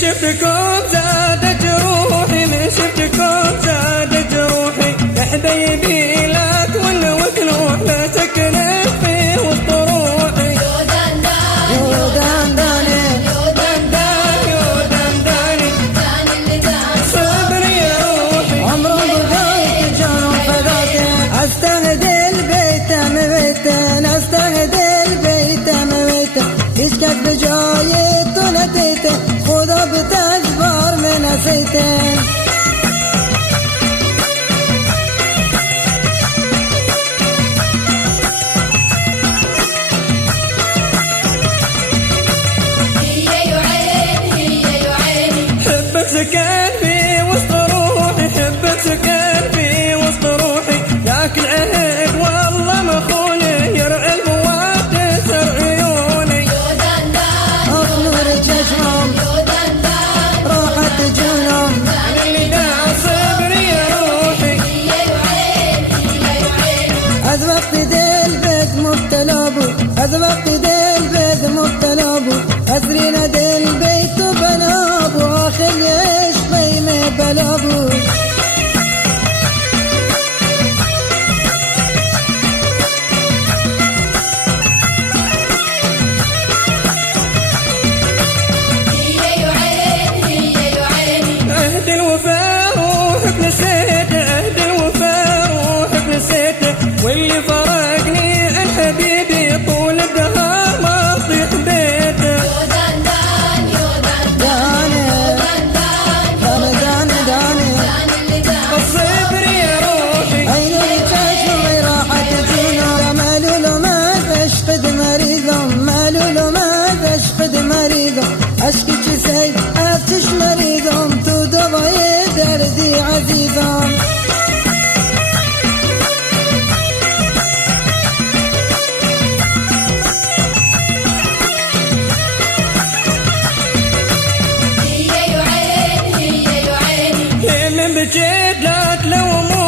شفتكم زاد جروحي، من شفتكم زاد جروحي، يا حبيبي لا تولى وتروح، لا سكنت في وسط روحي. يو دنداني يو دندان يو دنداني صبر يا روحي، عمره بغيت جنون فداك. استهدي البيت مويتن، استهدي البيت مويتن، هیچ کس به جای تو ندیده، خدا به تجبار من نسیتن. حبك سكن في وسط روحي، حبك سكن في وسط روحي، لكن عهد والله ما خوني، يرعى المواد تسر عيوني. أخمر جشمهم راحت جنهم، أنا اللي دا صبر يا روحي، أذبقت ديل بيت مبتلى بو، أذبقت ديل بيت مبتلى بو، أسرينا ديل بيت بنابو، آخر يش بيمي بلابو. عهد الوفاء روحك نسيته، عهد الوفاء روحك نسيته، واللي فرقني عن حبيبي طول الدهر ما اطيح بيته. الصبر يا روحي، عين الجشم راحت جنهم، مالو لو ما تشفد مريضهم، مالو لو ما تشفد مريضهم، أشكي جسي أفتش مريضهم، تو دواي دردي عزيزهم. من بجيت لا تلوموني،